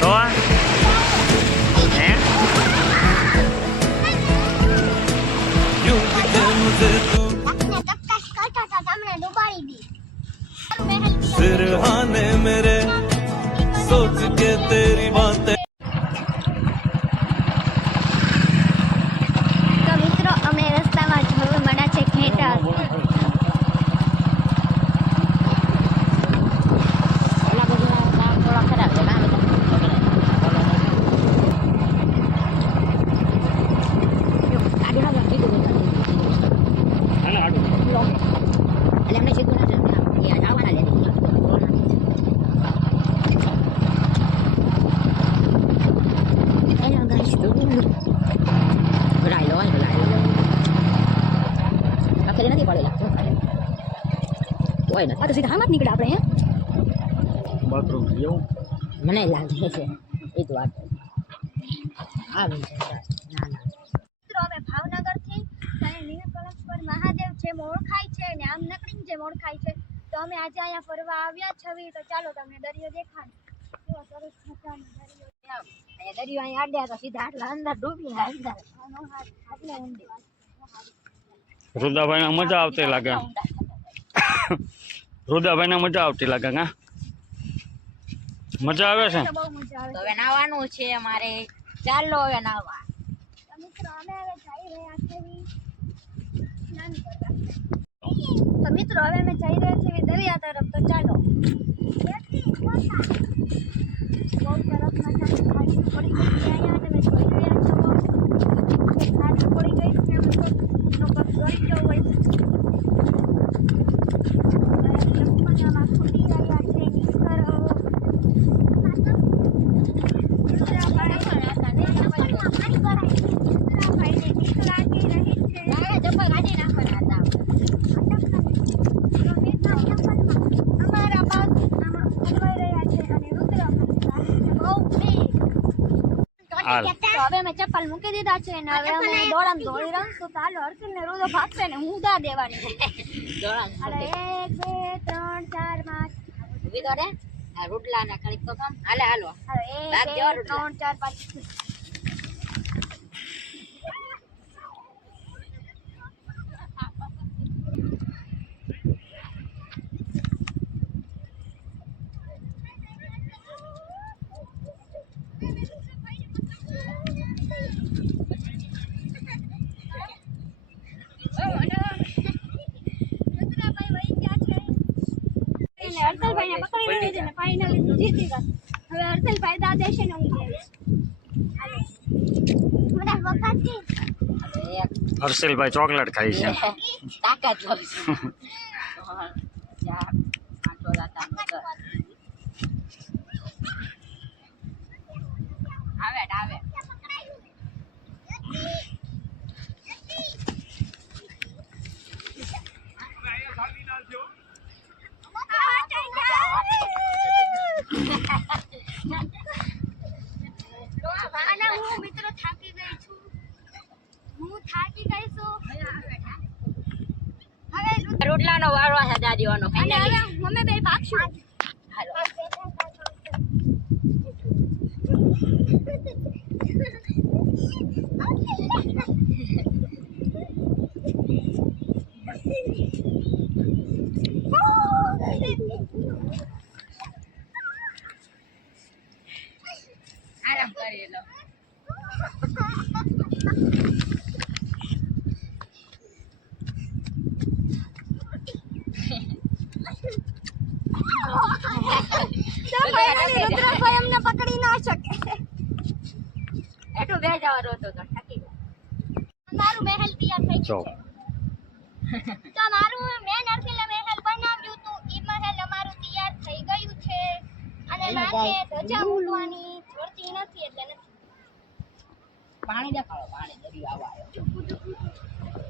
તો હે सिरहाने मेरे सोच के तेरी बातें તો મિત્રો અમે રસ્તામાં જોવા મળ્યા છે ઘેટા થોડા ખરાબ છે એમને શીખવું નથી આવવાના લે તો સીધા આમ જ નીકળે આપણે બાથરૂમ જેવું મને લાગે છે એ જ વાત આવી છે ના ના મિત્રો અમે ભાવનગરથી અને નીલકંઠેશ્વર મહાદેવ જેમ ઓળખાય છે અને આમ નકડીને જેમ ઓળખાય છે તો અમે આજે અહીંયા ફરવા આવ્યા છવી તો ચાલો તમને દરિયો દેખાડ કેવો સરસ મજાનો દરિયો અહીંયા દરિયો અહીંયા આડ્યા તો સીધા આટલા અંદર ડૂબી અંદર આટલે ઊંડી રુદાભાઈ મજા આવતી લાગે રુદાભાઈ ને મજા આવતી લાગે કા મજા આવે છે બહુ મજા આવે તો હવે નાવાનું છે અમારે ચાલો હવે નાવા તો મિત્રો અમે હવે જઈ રહ્યા છીએ સ્નાન કરવા તો મિત્રો હવે અમે જઈ રહ્યા છીએ દરિયા તરફ તો ચાલો બહુ સરસ મજાની ખાડી પડી ગઈ છે અહીંયા તમે જોઈ રહ્યા છો ખાડી પડી ગઈ છે અમે તો લોકો દોડી ગયો હોય મજામાં ખુલી રહ્યા છે નીકળો હવે અમે ચપ્પલ મૂકી દીધા છે ને હવે અમે દોડામ દોડી રમશું તો હાલો હર્ષિલ ને રોજો ભાગશે ને હું દા દેવાની અરે 1 2 3 4 5 ઉભી તો રે આ રોટલા ના ખરીદ તો કામ હાલે હાલો હવે 1 2 3 4 5 હર્ષલભાઈ ને પકડી લીધી છે ને ફાઇનલી જીતી ગયા હવે હર્ષલભાઈ દા દેશે ને હું દેવીશ હાલો બધા વખતથી હર્ષિલભાઈ ચોકલેટ ખાઈ છે તાકાત હોય છે ચાર આટો લાતા આવે આવે હું મિત્રો થાકી ગઈ છું હવે રોટલાનો વારો છે દાદીવાનો અને હવે અમે બે ભાગશું હાલો આરામ કરી લો રુદ્રભાઈ અમને પકડી ના શકે એટલું બે જવાનો હતો તો થાકી ગયો મારું મહેલ તૈયાર થઈ જો ગયું છે તો મારું મેં નરસિંહ મહેલ બનાવ્યું હતું ઈ મહેલ અમારું તૈયાર થઈ ગયું છે અને માથે ધજા મૂકવાની જોડતી નથી એટલે નથી પાણી દેખાડો પાણી દરિયો આવ્યો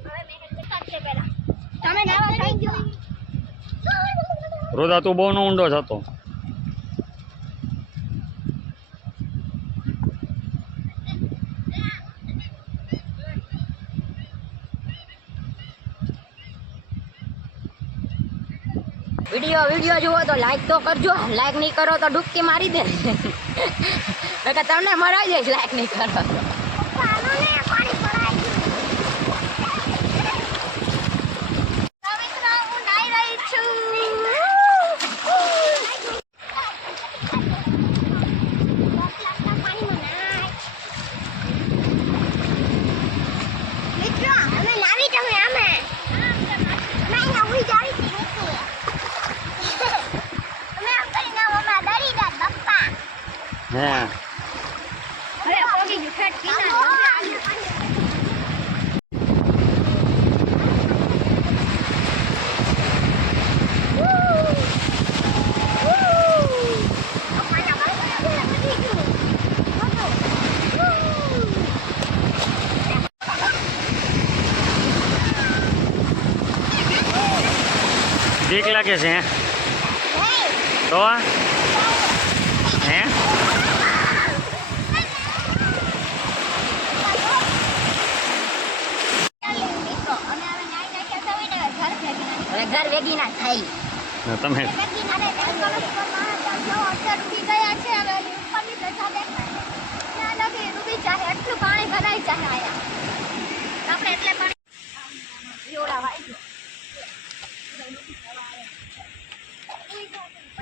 હવે મહેલ દેખાડશે પહેલા તમે નાવા થઈ ગયો રોદા તું બહુ નો ઊંડો જતો વિડીયો જુઓ તો લાઈક તો કરજો, લાઈક નહીં કરો તો ડૂબકી મારી દે. નકર તમને મરાઈ જઈશ લાઈક નહીં કરો તો. તો મિત્રો હું નાઈ રહી છું. મિત્રો અમે નાવી તમે અમે ના ઉઈ જાવી હતી નીચે. અમે આમ કરીને મમ્મા ડરી ગયા બાપા. હે હવે પોગી ગયું ફેટ કિનારે. બીક લાગે છે હે તો હે હવે ઘર વેગી ના થાય. તમે એટલું પાણી ભરાઈ જાય આયા આપણે એટલે પાણી જોડાવાય.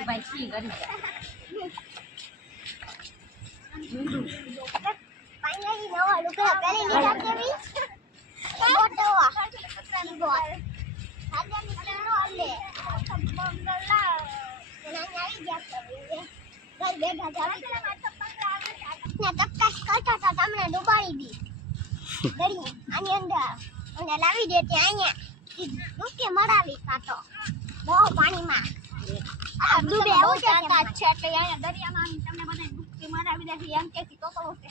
ભાઈ શી કરી છે? ફાઇનલી નવા લુગડા પહેરી લીધા કેવી ફોટોવા બોલ આજે મિત્રો આલે મંગલા નાની આવી ગયા છે ઘર બેઠા જાવી ને તપકાસ કરતા હતા તમને ડુબાડી દી દરી આની અંદર અને લાવી દે ત્યાં અહીંયા ડૂબકી મરાવી કાતો બહુ પાણીમાં આ ડૂબે આવું જતા છે એટલે અહીંયા દરિયામાં તમને બધાને ડૂબકી મરાવી દે એમ કે તો છે